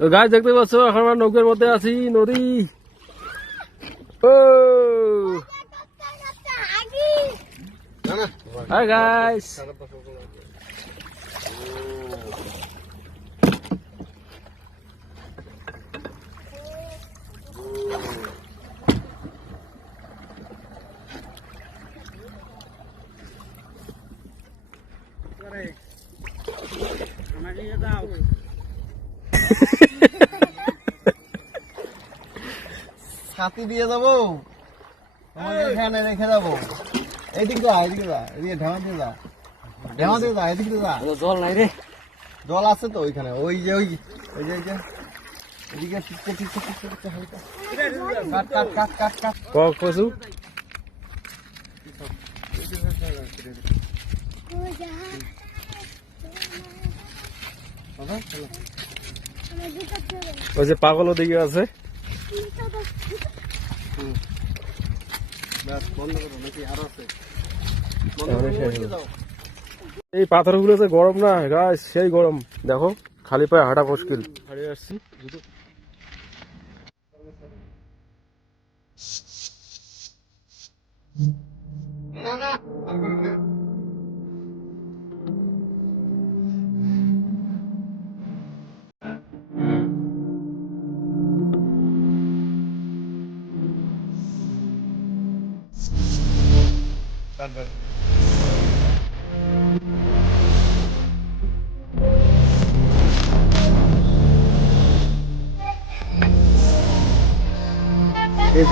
গাছ দেখতে পাচ্ছ এখন আমরা নৌকার মধ্যে আছি নদী ও হাই গাইস ছাতি দিয়ে যাবো এখানে রেখে যাবো এইদিকে যা এদিকে যা এদিকে ঢেমা দিয়ে যা ঢেমা দিয়ে যা এদিকে যা জল নাই রে জল আছে তো ওইখানে ওই যে এদিকে টিকতে হালকা কাট কাট কাট কাট কাট কসু ওই যে পাগল ওদিকে আছে এই পাথরগুলো যে গরম না গাছ সেই গরম দেখো খালি পায়ে হাঁটা মুশকিল হারিয়ে আসছি এই